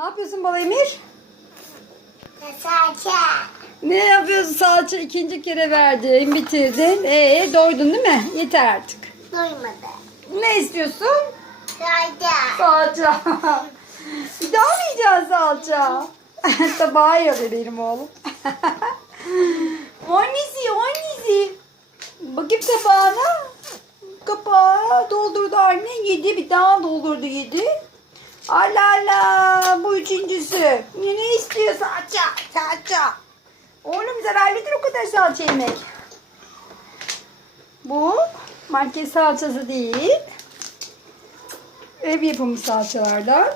Ne yapıyorsun bal Emir? Salça. Ne yapıyorsun salça ikinci kere verdin bitirdin. Ee doydun değil mi? Yeter artık. Duymadı. Ne istiyorsun? Salça. Salça. Bir daha mı yiyeceğiz salça? Tabağı yiyor benim oğlum. annesi annesi. Bakayım tabağına. Kapağı doldurdu anne. Yedi bir daha doldurdu yedi. Allah Allah bu üçüncüsü. Ne istiyor salça? Salça. Oğlum zararlıdır o kadar salça yemek. Bu market salçası değil. Ev yapımı salçalardan.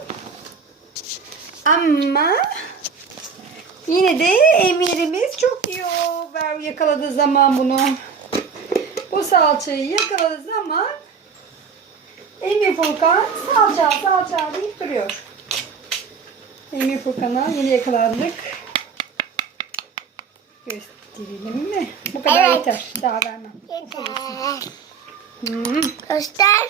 Ama yine de emirimiz çok yiyor. Ver yakaladığı zaman bunu. Bu salçayı yakaladığı zaman Emir Furkan salça salça deyip duruyor. Emir Furkan'a yeni yakalandık. Gösterelim mi? Bu kadar Evet. yeter. Daha vermem. Yeter. Hmm. Göster.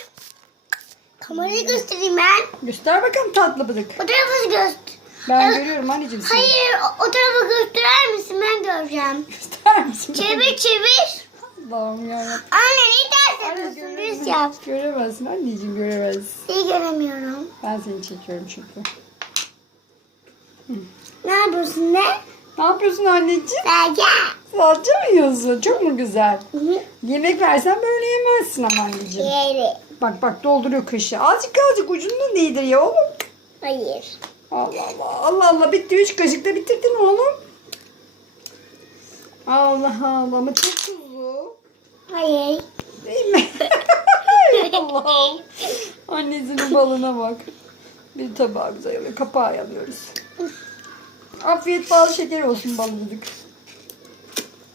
Kamerayı göstereyim ben. Göster bakalım tatlı bıdık. O tarafı göster. Ben Evet. görüyorum anneciğim seni. Hayır o, tarafı gösterir misin? Ben göreceğim. Göster misin? Çevir çevir. Allah'ım yarabbim. Anne ne göremez- Düz yap. Göremezsin anneciğim göremez. İyi göremiyorum. Ben seni çekiyorum çünkü. Ne yapıyorsun ne? Ne yapıyorsun anneciğim? Salça. Salça mı yiyorsun? Çok mu güzel? Hı hı. Yemek versen böyle yemezsin ama anneciğim. Yeri. Bak bak dolduruyor kaşı. Azıcık azıcık ucunda neydir ya oğlum? Hayır. Allah Allah. Allah Allah bitti. Üç kaşıkta bitirdin oğlum. Allah Allah. Ama çok tuzlu. Hayır. Değil mi? Allah'ım. Annesinin balına bak. Bir tabağı güzel alıyor. Kapağı alıyoruz. Afiyet bal şeker olsun bal dedik.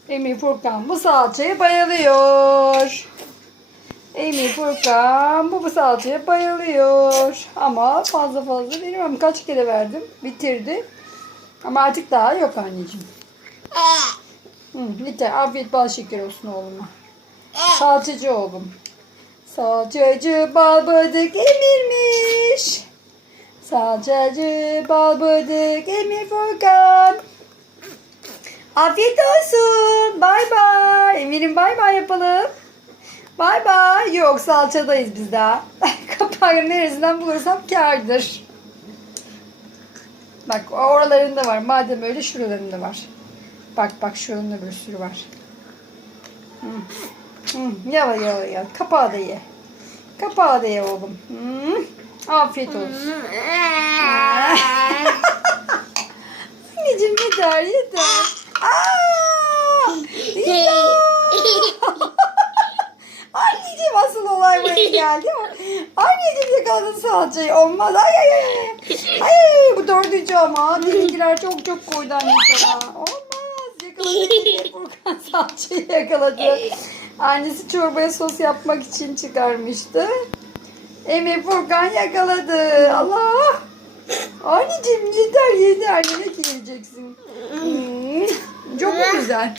Emir Furkan bu salçaya bayılıyor. Emir Furkan bu, bu salçaya bayılıyor. Ama fazla fazla veremem. Kaç kere verdim. Bitirdi. Ama artık daha yok anneciğim. Hı, yeter. Afiyet bal şeker olsun oğluma. Salçacı oğlum. Salçacı bal bıdık emirmiş. Salçacı bal bıdık emir Furkan. Afiyet olsun. Bay bay. Emir'im bay bay yapalım. Bay bay. Yok salçadayız biz daha. Kapağın neresinden bulursam kârdır. Bak oralarında var. Madem öyle şuralarında var. Bak bak şurada bir sürü var. Hı. Hı, yala yala yala. Kapağı da ye. Kapağı da ye oğlum. Hı. Afiyet olsun. Anneciğim yeter yeter. Aa! Ya! Anneciğim asıl olay buraya geldi. Anneciğim yakaladın salçayı. Olmaz. Ay ay ay. ay. Ay bu dördüncü ama. Bizimkiler çok çok koydu anne sana. Olmaz. Yakaladı. Furkan salçayı yakaladı. Annesi çorbaya sos yapmak için çıkarmıştı. Emir Furkan yakaladı. Allah. Anneciğim yeter yeter. Yemek yiyeceksin. Hmm, Çok mu güzel?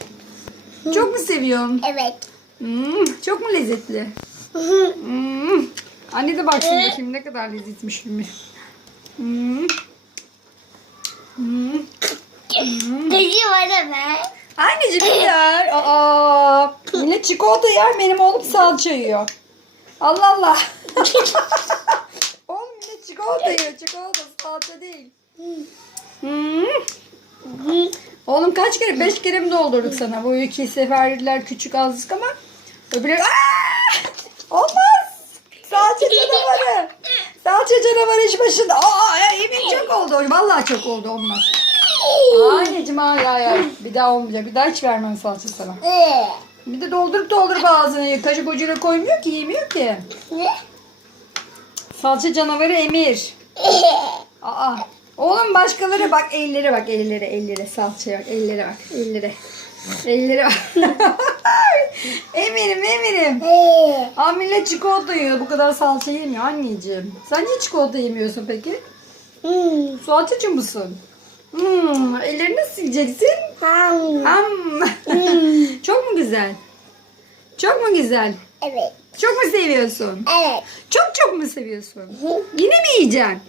Çok mu seviyorsun? evet. Hmm, çok mu lezzetli? Hmm. Anne de baksın bakayım ne kadar lezzetmiş mi? Hmm. Hmm. Peki bana ver. Anneciğim yer. Aa, yine çikolata yer benim oğlum salça yiyor. Allah Allah. oğlum yine çikolata yiyor. Çikolata salça değil. Hmm. Oğlum kaç kere? Beş kere mi doldurduk sana? Bu iki seferler küçük azlık ama. Aa! Olmaz. Salça canavarı. Salça canavarı iş başında. Aa, yemin çok oldu. Vallahi çok oldu. Olmaz. Anneciğim ay ay ay. Bir daha olmayacak. Bir daha hiç vermem salça sana. Bir de doldurup doldurup ağzına kaşık ucuyla koymuyor ki yemiyor ki. Ne? Salça canavarı Emir. Aa. Oğlum başkaları bak ellere bak ellere ellere salçaya bak ellere bak ellere. Ellere bak. emirim emirim. Aa millet çikolata yiyor bu kadar salça yemiyor anneciğim. Sen niye çikolata yemiyorsun peki? hmm, Salçacı mısın? Hmm, ellerini nasıl sileceksin? ham, Am. Çok mu güzel? Çok mu güzel? Evet. Çok mu seviyorsun? Evet. Çok çok mu seviyorsun? Yine mi yiyeceksin?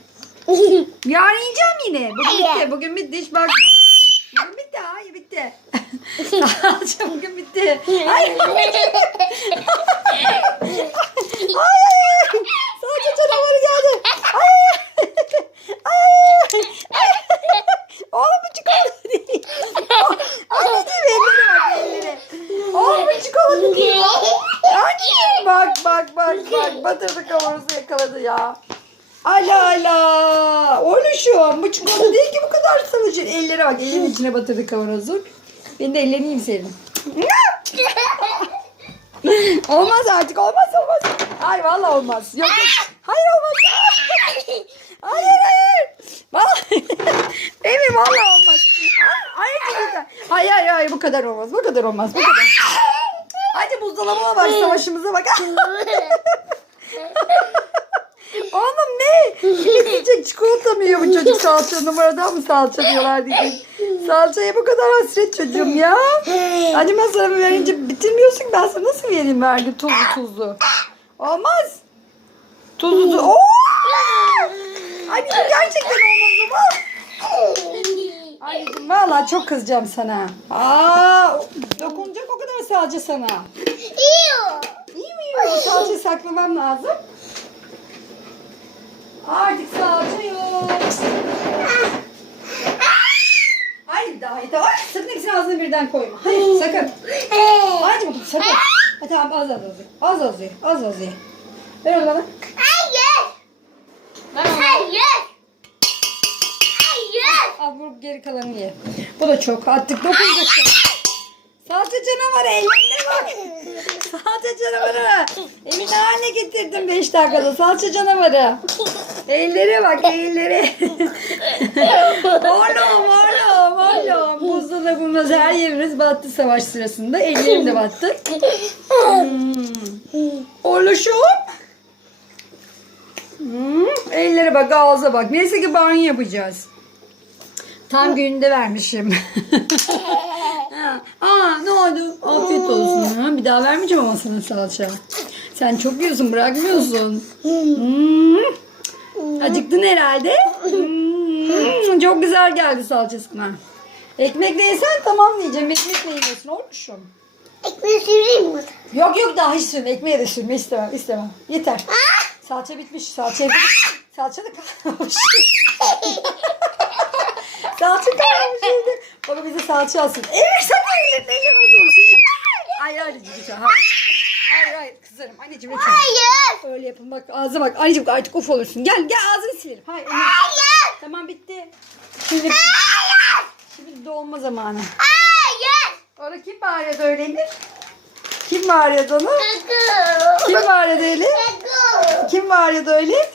Yarın yiyeceğim yine. Bugün bitti. Bugün bitti. Hiç bakma. Bugün bitti. Hayır bitti. Salça bugün bitti. Hayır. Salça canavarı geldi. Hayır. Hayır. Oğlum bu çikolata değil. Anneciğim elleri bak elleri. Oğlum bu çikolata değil. Anneciğim bak bak bak bak. Batırdı kavanozu yakaladı ya. Ala ala. Oğluşum bu çikolata değil ki bu kadar salıcı. Ellere bak ellerin içine batırdı kavanozu. Ben de ellerini yiyeyim senin. olmaz artık olmaz olmaz. Hayır vallahi olmaz. Yok yok. Hayır olmaz. Hayır hayır. Vallahi. Emin vallahi olmaz. Hayır hayır. Hayır hayır hayır bu kadar olmaz. Bu kadar olmaz. Bu kadar. Hadi buzdolabına bak savaşımıza bak. Oğlum ne? Kim diyecek çikolata mı yiyor bu çocuk salça numaradan mı salça diyorlar diyecek. Salçaya bu kadar hasret çocuğum ya. Ben sana verince bitirmiyorsun ben sana nasıl vereyim vergi tuzlu tuzlu. Olmaz. Tuzlu tuzlu. Oo! Anneciğim gerçekten olmaz ama. Anneciğim valla çok kızacağım sana. Aa, dokunacak o kadar salça sana. İyi mi yiyor? Salça saklamam lazım. Artık salça yok. Hayır daha iyi. Daha. Ay, sakın ikisini ağzına birden koyma. Hayır sakın. Bakalım sakın. Hadi tamam az az az. ye. Az az ye. Az az ye. Ver onu bana. Ver onu. Al bu geri kalanını ye. Bu da çok. Attık dokunacaksın. Salça canavarı ellerine bak. Salça canavarı. Evi ne hale getirdim 5 dakikada. Salça canavarı. Ellere bak elleri. oğlum oğlum oğlum. Buzdolabımız her yerimiz battı savaş sırasında. Ellerim de battı. Hmm. Oluşum. Hmm. Ellere bak ağza bak. Neyse ki banyo yapacağız. Tam gününde vermişim. Aa ne oldu? Afiyet olsun. Ha, bir daha vermeyeceğim ama sana salça. Sen çok yiyorsun bırakmıyorsun. Hmm. Acıktın herhalde. Hmm. Çok güzel geldi salçasına. Ekmekle yesen tamam diyeceğim. Ekmekle yiyorsun olmuşum. Yok yok daha hiç sürme. Ekmeğe de sürme istemem. istemem. Yeter. Salça bitmiş. Salça bitmiş. Salça da kalmamış. salça kalmamış evde. Baba bize salça alsın. Evet sakın ellerini ellemez olsun. Hayır anneciğim lütfen. Hayır. Hayır hayır kızarım. Anneciğim lütfen. Öyle yapın bak ağzı bak. Anneciğim artık of olursun. Gel gel ağzını silelim. Hayır. Hayır. Tamam bitti. Şimdi, şimdi dolma zamanı. Orada kim bağırıyordu öyle Kim bağırıyordu onu? Kim bağırıyordu öyle? Kim bağırıyordu öyle?